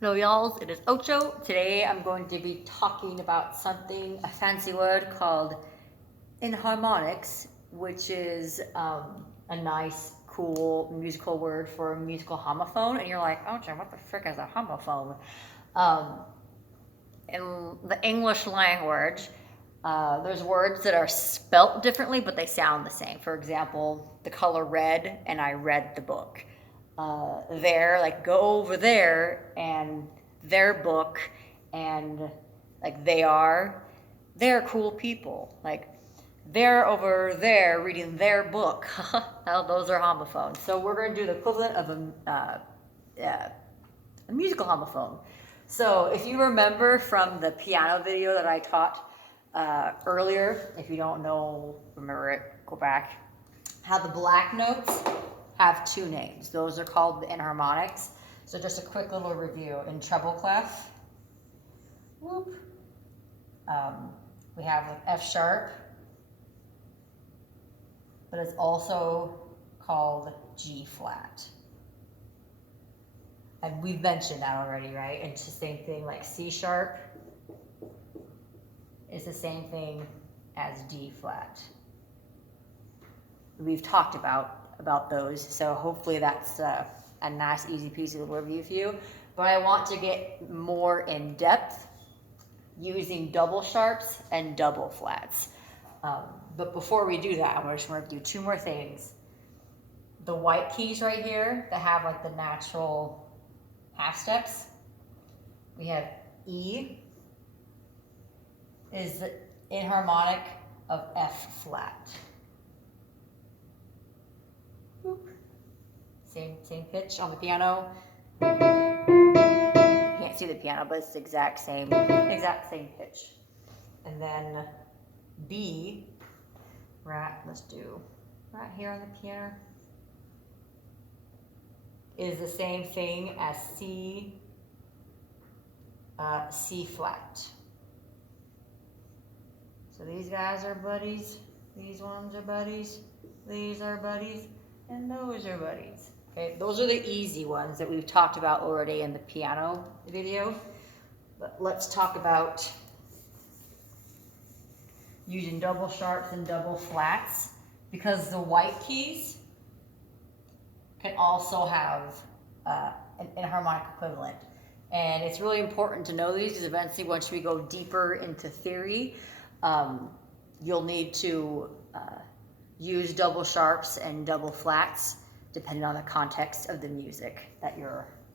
Hello y'all, it is Ocho. Today I'm going to be talking about something, a fancy word called Enharmonics, which is a nice, cool musical word for a musical homophone. And you're like, Ocho, what the frick is a homophone? Um, in the English language, there's words that are spelt differently, but they sound the same. For example, the color red, and I read the book. There, like go over there, and their book, and like they're cool people. Like they're over there reading their book. Now those are homophones. So we're going to do the equivalent of a musical homophone. So if you remember from the piano video that I taught earlier, if you don't know, remember it, go back. How the black notes have two names. Those are called the enharmonics. So just a quick little review. In treble clef, whoop, we have F sharp, but it's also called G flat. And we've mentioned that already, right? It's the same thing like C sharp is the same thing as D flat. We've talked about those, so hopefully that's a nice, easy piece of review for you. But I want to get more in depth using double sharps and double flats. But before we do that, I'm just going to do two more things. The white keys right here that have like the natural half steps. We have E is the enharmonic of F flat. Same pitch on the piano. You can't see the piano, but it's the exact same pitch. And then B, let's do right here on the piano, is the same thing as C, C flat. So these guys are buddies, these ones are buddies, these are buddies, and those are buddies. Okay, those are the easy ones that we've talked about already in the piano video. But let's talk about using double sharps and double flats, because the white keys can also have an enharmonic equivalent. And it's really important to know these, because eventually once we go deeper into theory, you'll need to use double sharps and double flats depending on the context of the music that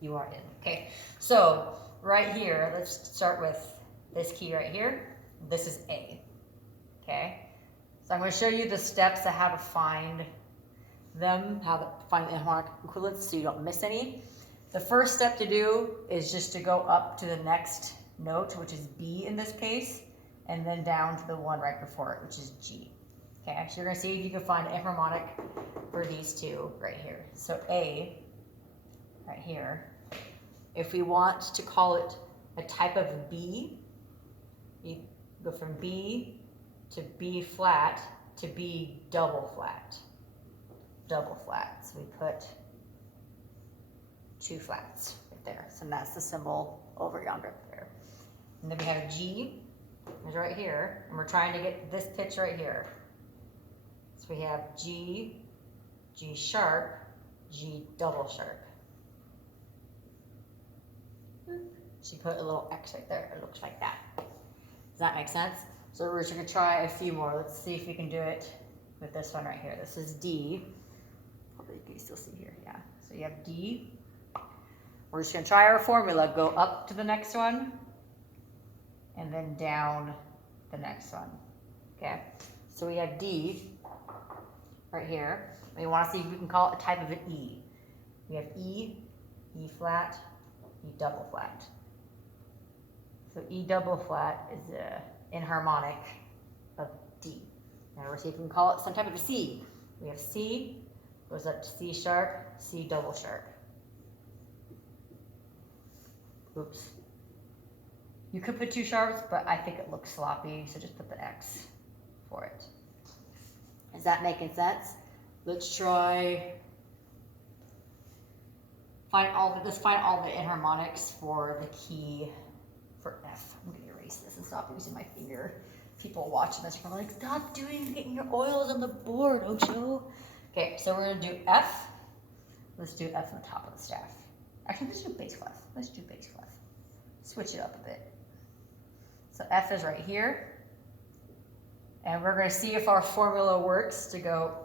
you are in. Okay, so right here, let's start with this key right here. This is A. Okay, so I'm going to show you the steps of how to find them, how to find the enharmonic equivalents so you don't miss any. The first step to do is just to go up to the next note, which is B in this case, and then down to the one right before it, which is G. Okay, so you're going to see if you can find an enharmonic for these two right here. So A, right here, if we want to call it a type of B, you go from B to B flat to B double flat. Double flat. So we put two flats right there. So that's the symbol over yonder there. And then we have G, is right here, and we're trying to get this pitch right here. So we have G, G sharp, G double sharp. She put a little X right there. It looks like that. Does that make sense? So we're just going to try a few more. Let's see if we can do it with this one right here. This is D. Hopefully you can still see here. Yeah. So you have D. We're just going to try our formula. Go up to the next one and then down the next one. Okay. So we have D right here. We want to see if we can call it a type of an E. We have E, E flat, E double flat. So E double flat is the enharmonic of D. Now we'll see if we can call it some type of a C. We have C, goes up to C sharp, C double sharp. Oops. You could put two sharps, but I think it looks sloppy, so just put the X for it. Is that making sense? Let's try let's find all the enharmonics for the key for F. I'm gonna erase this and stop using my finger. People watching this are probably like, stop getting your oils on the board, Ocho. Okay, so we're gonna do F. Let's do F on the top of the staff. Actually, let's do bass clef. Let's do bass clef. Switch it up a bit. So F is right here. And we're gonna see if our formula works to go.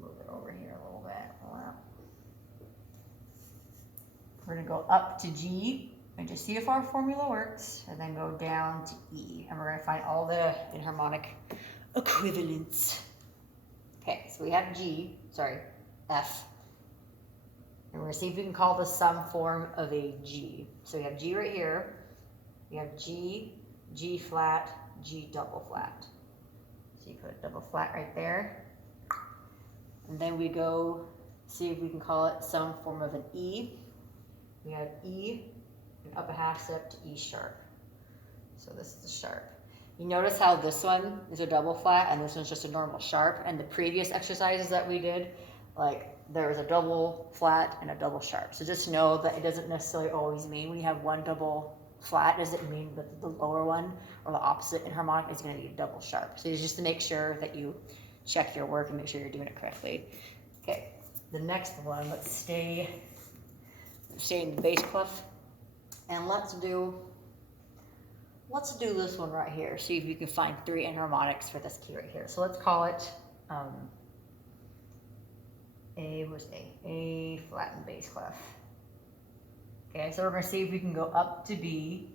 Move it over here a little bit. We're gonna go up to G and just see if our formula works, and then go down to E. And we're gonna find all the enharmonic equivalents. Okay, so we have F. And we're gonna see if we can call the sum form of a G. So we have G right here. We have G, G flat, G double flat. So you put a double flat right there. And then we go see if we can call it some form of an E. We have E, and up a half step to E sharp. So this is a sharp. You notice how this one is a double flat and this one's just a normal sharp, and the previous exercises that we did, like there was a double flat and a double sharp. So just know that it doesn't necessarily always mean when you have one double flat, doesn't mean that the lower one or the opposite enharmonic is going to be a double sharp. So just to make sure that you check your work and make sure you're doing it correctly. Okay, the next one, let's stay in the bass clef, and let's do this one right here. See if you can find 3 enharmonics for this key right here. So let's call it A flattened bass clef. Okay, so we're going to see if we can go up to B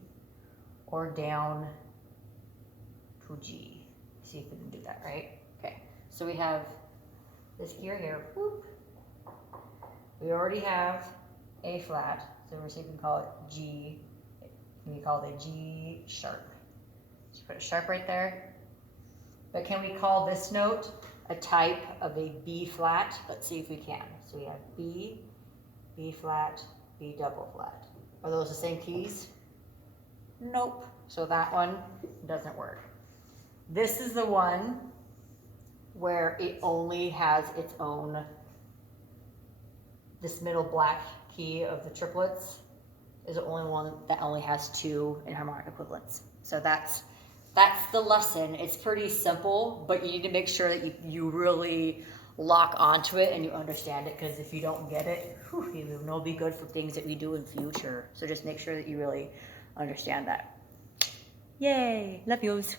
or down to G. See if we can do that, right? Okay, so we have this key right here. Whoop. We already have A flat, so we're going to see if we can call it G. Can we call it a G sharp? Just put a sharp right there. But can we call this note a type of a B flat? Let's see if we can. So we have B, B flat, B double flat. Are those the same keys? Nope. So that one doesn't work. This is the one where it only has its own, this middle black key of the triplets is the only one that only has 2 enharmonic equivalents. So that's the lesson. It's pretty simple, but you need to make sure that you really lock onto it and you understand it, because if you don't get it, it will not be good for things that we do in future. So just make sure that you really understand that. Yay, love yous.